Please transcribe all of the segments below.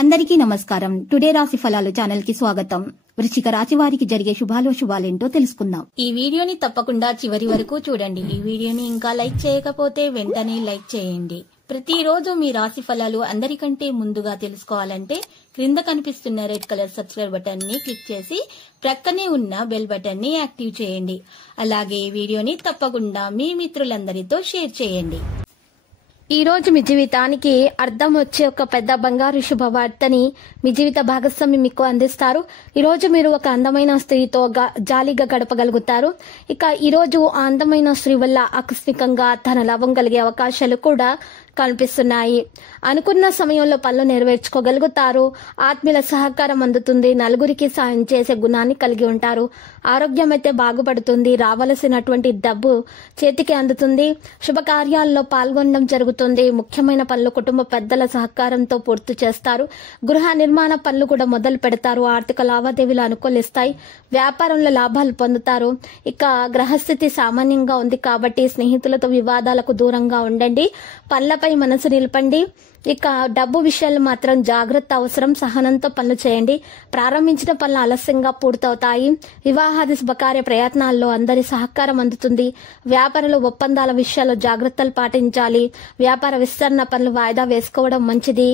అందరికీ నమస్కారం. టుడే రాశి ఫలాలు ఛానల్ కి స్వాగతం. వృశ్చిక రాశి వారికి జరిగే శుభాలేంటో తెలుసుకుందాం. ఈ వీడియోని తప్పకుండా చివరి వరకు చూడండి. ఈ వీడియోని ఇంకా లైక్ చేయకపోతే వెంటనే లైక్ చేయండి. ప్రతిరోజు మీ రాశి ఫలాలు అందరికంటే ముందుగా తెలుసుకోవాలంటే క్రింద కనిపిస్తున్న రెడ్ కలర్ సబ్స్క్రైబ్ బటన్ ని క్లిక్ చేసి ప్రక్కనే ఉన్న బెల్ బటన్ ని యాక్టివ్ చేయండి. అలాగే ఈ వీడియోని తప్పకుండా మీ మిత్రులందరితో షేర్ చేయండి. ఈ రోజు మీ జీవితానికి అర్థం వచ్చే ఒక పెద్ద బంగారు శుభవార్తని మీ జీవిత భాగస్వామి మీకు అందిస్తారు. ఈ రోజు మీరు ఒక అందమైన స్త్రీతో జాలీగా గడపగలుగుతారు. ఇక ఈ రోజు ఆ అందమైన స్త్రీ వల్ల ఆకస్మికంగా ధన లాభం కలిగే అవకాశాలు కూడా కనిపిస్తున్నాయి. అనుకున్న సమయంలో పనులు నెరవేర్చుకోగలుగుతారు. ఆత్మీయుల సహకారం అందుతుంది. నలుగురికి సాయం చేసే గుణాన్ని కలిగి ఉంటారు. ఆరోగ్యం అయితే బాగుపడుతుంది. రావలసినటువంటి డబ్బు చేతికి అందుతుంది. శుభకార్యాల్లో పాల్గొనడం జరుగుతుంది. ముఖ్యమైన పనులు కుటుంబ పెద్దల సహకారంతో పూర్తి చేస్తారు. గృహ నిర్మాణ పనులు కూడా మొదలు పెడతారు. ఆర్థిక లావాదేవీలు అనుకూలిస్తాయి. వ్యాపారంలో లాభాలు పొందుతారు. ఇక గ్రహస్థితి సామాన్యంగా ఉంది కాబట్టి స్నేహితులతో వివాదాలకు దూరంగా ఉండండి. పనులపై మనసు నిలపండి. ఇక డబ్బు విషయాలు మాత్రం జాగ్రత్త అవసరం. సహనంతో పనులు చేయండి. ప్రారంభించిన పనులు ఆలస్యంగా పూర్తవుతాయి. వివాహాది శుభకార్య ప్రయత్నాల్లో అందరి సహకారం అందుతుంది. వ్యాపారంలో ఒప్పందాల విషయాల్లో జాగ్రత్తలు పాటించాలి. వ్యాపార విస్తరణ పనులు వాయిదా వేసుకోవడం మంచిది.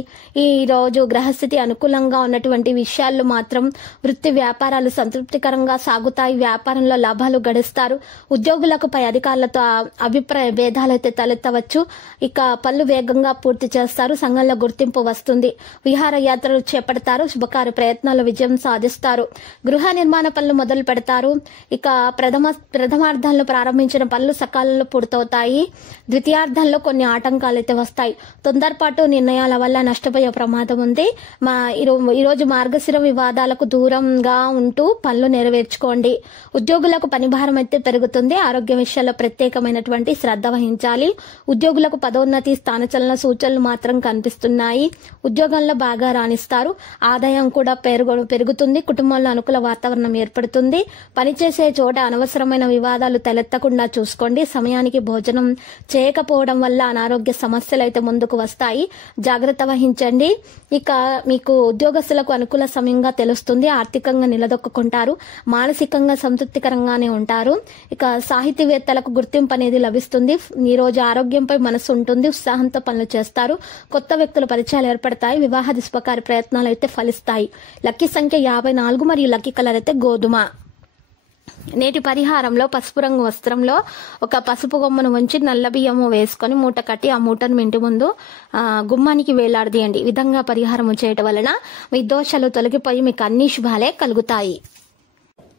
ఈ రోజు గ్రహస్థితి అనుకూలంగా ఉన్నటువంటి విషయాల్లో మాత్రం వృత్తి వ్యాపారాలు సంతృప్తికరంగా సాగుతాయి. వ్యాపారంలో లాభాలు గడిస్తారు. ఉద్యోగులకు పై అధికారులతో అభిప్రాయ భేదాలైతే తలెత్తవచ్చు. ఇక పనులు వేగంగా పూర్తి చేస్తారు. సంఘంలో గుర్తింపు వస్తుంది. విహార యాత్రలు చేపడతారు. శుభకార్య ప్రయత్నాలు విజయం సాధిస్తారు. గృహ నిర్మాణ పనులు మొదలు పెడతారు. ఇక ప్రథమార్థంలో ప్రారంభించిన పనులు సకాలంలో పూర్తవుతాయి. ద్వితీయార్థంలో కొన్ని ఆటంకాలు అయితే వస్తాయి. తొందరపాటు నిర్ణయాల వల్ల నష్టపోయే ప్రమాదం ఉంది. ఈరోజు మార్గశిర వివాదాలకు దూరంగా ఉంటూ పనులు నెరవేర్చుకోండి. ఉద్యోగులకు పని భారం అయితే పెరుగుతుంది. ఆరోగ్య విషయాల్లో ప్రత్యేకమైనటువంటి శ్రద్ధ వహించాలి. ఉద్యోగులకు పదోన్నతి స్థానచలన సూచనలు మాత్రం కనిపిస్తున్నాయి. ఉద్యోగంలో బాగా రాణిస్తారు. ఆదాయం కూడా పెరుగుతుంది. కుటుంబంలో అనుకూల వాతావరణం ఏర్పడుతుంది. పనిచేసే చోట అనవసరమైన వివాదాలు తలెత్తకుండా చూసుకోండి. సమయానికి భోజనం చేయకపోవడం వల్ల అనారోగ్య సమస్యలు అయితే ముందుకు వస్తాయి. జాగ్రత్త వహించండి. ఇక మీకు ఉద్యోగస్తులకు అనుకూల సమయంగా తెలుస్తుంది. ఆర్థికంగా నిలదొక్కుంటారు. మానసికంగా సంతృప్తికరంగానే ఉంటారు. ఇక సాహితీవేత్తలకు గుర్తింపు అనేది లభిస్తుంది. ఈ రోజు ఆరోగ్యంపై మనసు ఉంటుంది. ఉత్సాహంతో పనులు చేస్తారు. కొత్త వ్యక్తుల పరిచయాలు ఏర్పడతాయి. వివాహాది శుభకార్య ప్రయత్నాలు అయితే ఫలిస్తాయి. లక్కీ సంఖ్య 54 మరియు లక్కీ కలర్ అయితే గోధుమ. నేటి పరిహారంలో పసుపు రంగు వస్త్రంలో ఒక పసుపు కొమ్మను ఉంచి నల్ల బియ్యము వేసుకొని మూట కట్టి ఆ మూటను ఇంటి ముందు గుమ్మానికి వేలాడదీయండి. ఈ విధంగా పరిహారం చేయటం వలన మీ దోషాలు తొలగిపోయి మీకు అన్ని శుభాలే కలుగుతాయి.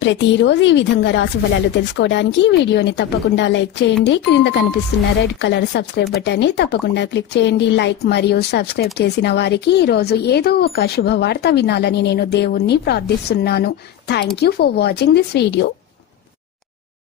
ప్రతిరోజు ఈ విధంగా రాశి ఫలాలు తెలుసుకోవడానికి వీడియోని తప్పకుండా లైక్ చేయండి. క్రింద కనిపిస్తున్న రెడ్ కలర్ సబ్స్క్రైబ్ బటన్ ని తప్పకుండా క్లిక్ చేయండి. లైక్ మరియు సబ్స్క్రైబ్ చేసిన వారికి ఈ రోజు ఏదో ఒక శుభవార్త వినాలని నేను దేవుణ్ణి ప్రార్థిస్తున్నాను. Thank you for watching this video.